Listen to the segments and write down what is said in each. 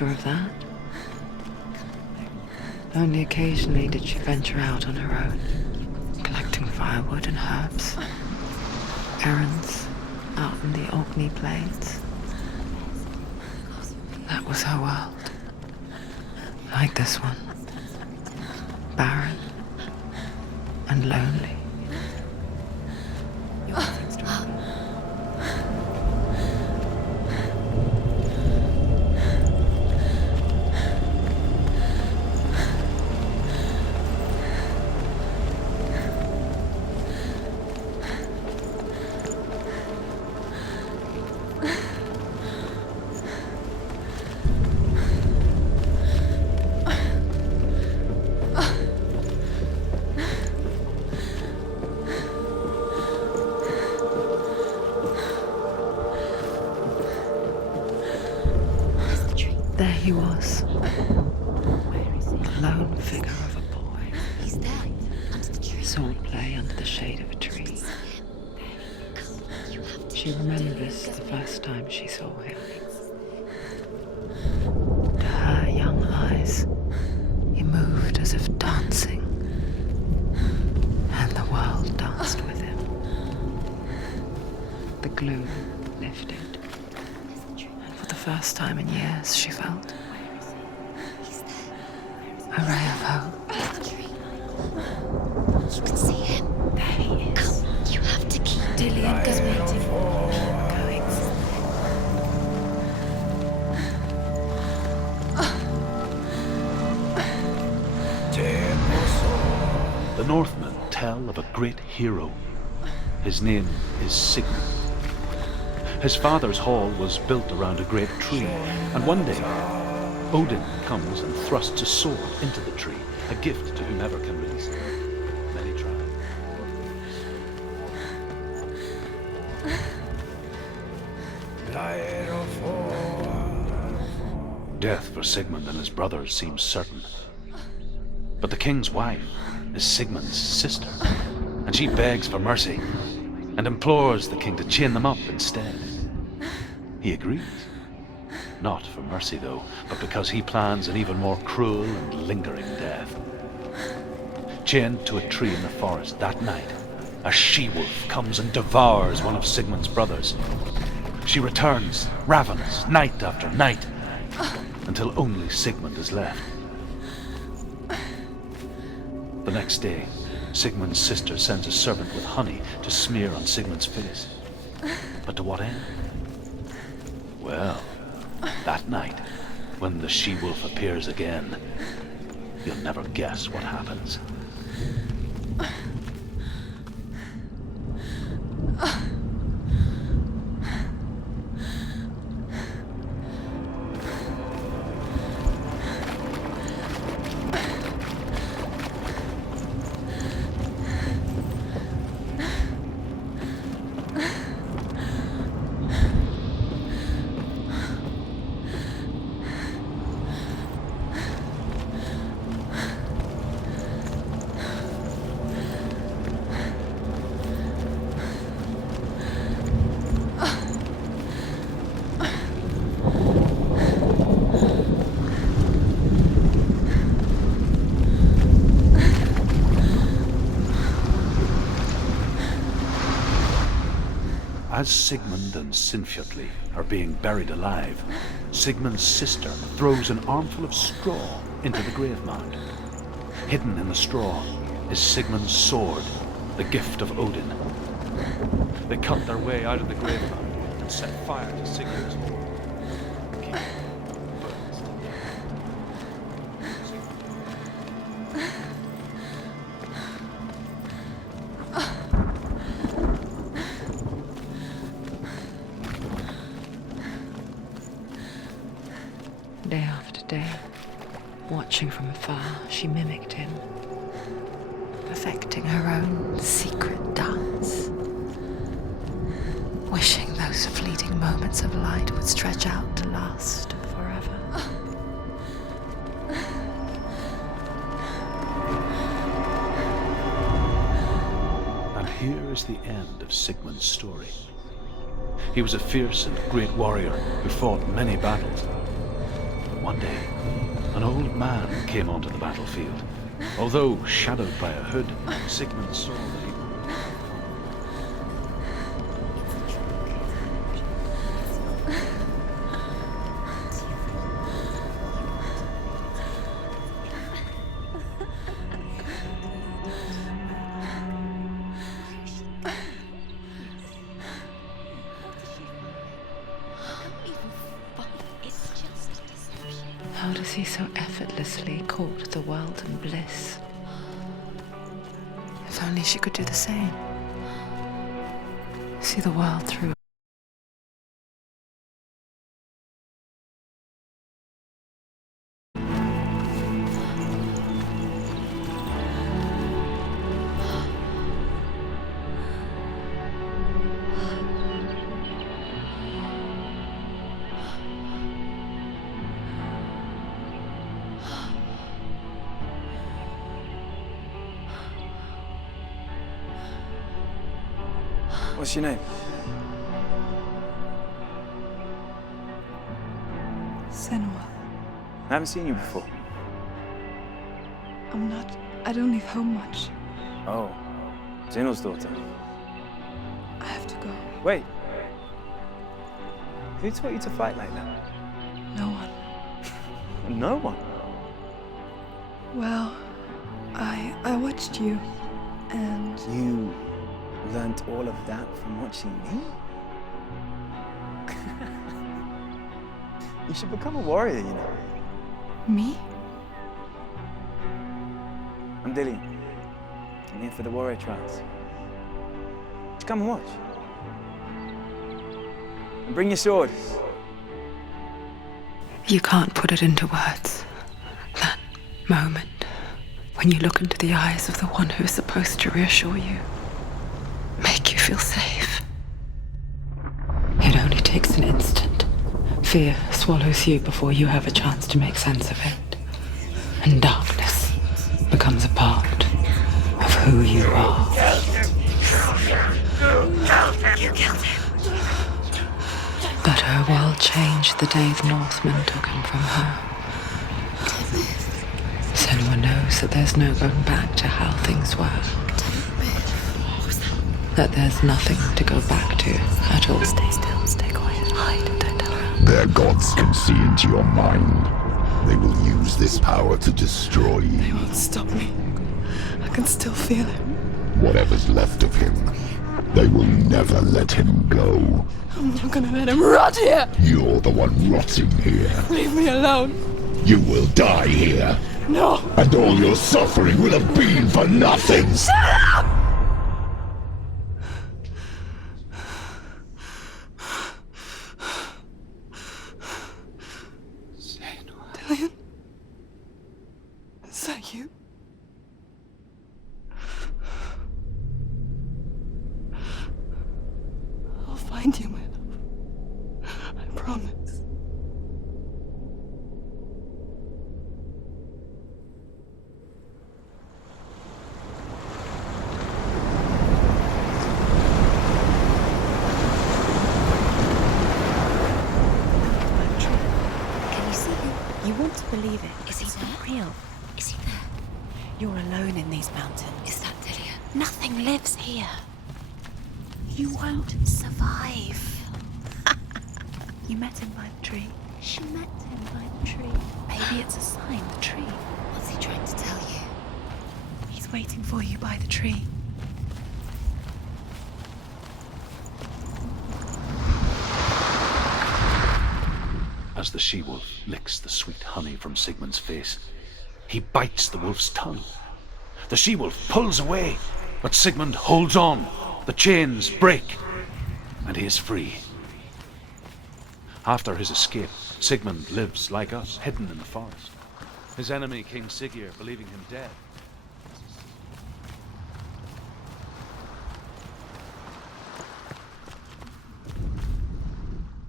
sure of that. Only occasionally did she venture out on her own, collecting firewood and herbs, errands out in the Orkney Plains. That was her world. Like this one. Barren and lonely. There he was, the lone figure of a boy. He's there, under the tree. Swordplay under the shade of a tree. She remembers the first time she saw him. To her young eyes, he moved as if dancing, and the world danced with him. The gloom lifted. For the first time in years, she felt a ray of hope. You can see him. There he is. Come, you have to keep Dillian is waiting. The Northmen tell of a great hero. His name is Sigmund. His father's hall was built around a great tree, and one day Odin comes and thrusts a sword into the tree, a gift to whomever can release it. Many try. Death for Sigmund and his brothers seems certain. But the king's wife is Sigmund's sister, and she begs for mercy and implores the king to chain them up instead. He agrees. Not for mercy, though, but because he plans an even more cruel and lingering death. Chained to a tree in the forest that night, a she-wolf comes and devours one of Sigmund's brothers. She returns, ravens, night after night, until only Sigmund is left. The next day, Sigmund's sister sends a servant with honey to smear on Sigmund's face. But to what end? Well, that night, when the she-wolf appears again, you'll never guess what happens. As Sigmund and Sinfjotli are being buried alive, Sigmund's sister throws an armful of straw into the grave mound. Hidden in the straw is Sigmund's sword, the gift of Odin. They cut their way out of the grave mound and set fire to Sigmund's hoard. The king burns to death. Day after day, watching from afar, she mimicked him, perfecting her own secret dance, wishing those fleeting moments of light would stretch out to last forever. And here is the end of Sigmund's story. He was a fierce and great warrior who fought many battles. One day, an old man came onto the battlefield. Although shadowed by a hood, Sigmund saw that he... How does he so effortlessly court the world and bliss? If only she could do the same. See the world through. What's your name? Senua. I haven't seen you before. I don't leave home much. Oh, Zeno's daughter. I have to go. Wait. Who taught you to fight like that? No one. No one. Well, I watched you, and You learnt all of that from watching me? You should become a warrior, you know. me? I'm Dillian. I'm here for the warrior trials. Just come and watch. And bring your sword. You can't put it into words. That moment when you look into the eyes of the one who's supposed to reassure you, make you feel safe. It only takes an instant. Fear swallows you before you have a chance to make sense of it. And darkness becomes a part of who you are. You killed him. But her world changed the day the Northmen took him from her. Senua knows that there's no going back to how things were. That there's nothing to go back to at all. Stay still, stay quiet, hide, don't tell her. Their gods can see into your mind. They will use this power to destroy They you. won't stop me. I can still feel him. Whatever's left of him, they will never let him go. I'm not gonna let him rot here. You're the one rotting here. Leave me alone. You will die here, No. and all your suffering will have been for nothing. Dillian? Is that you? I'll find you, my love. I promise. Can you see him? You want to believe it. Is he It's there? not real. Is he there? You're alone in these mountains. Is that Dillian? Nothing lives here. You won't survive. You met him by the tree. She met him by the tree. Maybe it's a sign, the tree. What's he trying to tell you? He's waiting for you by the tree. As the she-wolf licks the sweet honey from Sigmund's face, he bites the wolf's tongue. The she-wolf pulls away, but Sigmund holds on. The chains break, and he is free. After his escape, Sigmund lives like us, hidden in the forest. His enemy, King Siggeir, believing him dead.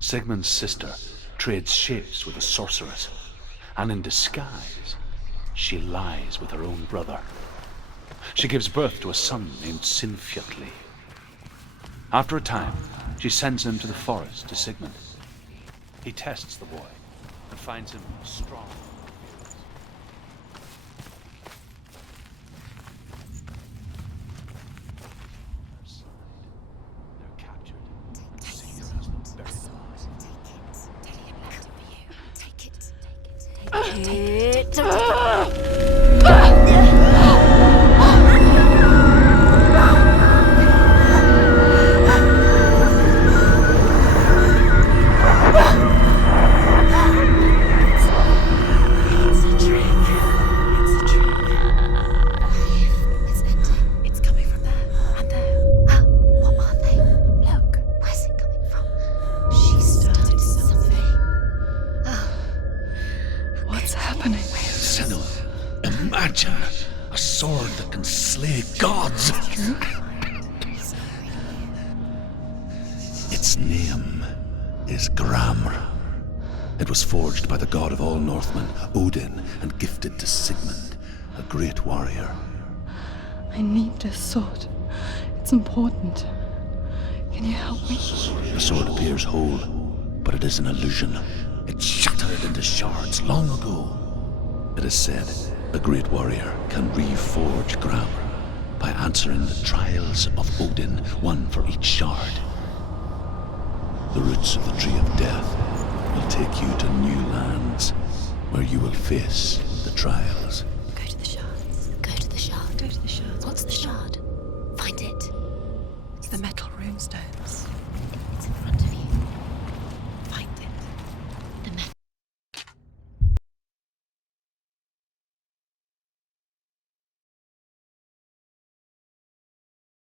Sigmund's sister trades shapes with a sorceress, and in disguise, she lies with her own brother. She gives birth to a son named Sinfjotli. After a time, she sends him to the forest to Sigmund. He tests the boy, and finds him strong. They're captured. Savior has them buried. It's coming from there and there. What are they? Look, where's it coming from? She started something. What's happening? Senua, imagine a sword that can slay gods. Its name is Gramr. It was forged by the god of all Northmen, Odin, and gifted to Sigmund, a great warrior. I need this sword. It's important. Can you help me? The sword appears whole, but it is an illusion. It shattered into shards long ago. It is said a great warrior can reforge Gramr by answering the trials of Odin, one for each shard. The roots of the Tree of Death will take you to new lands where you will face the trials. Go to the shard. Go to the shard. Go to the shard. What's the shard? Find it. It's the metal runestones. It's in front of you.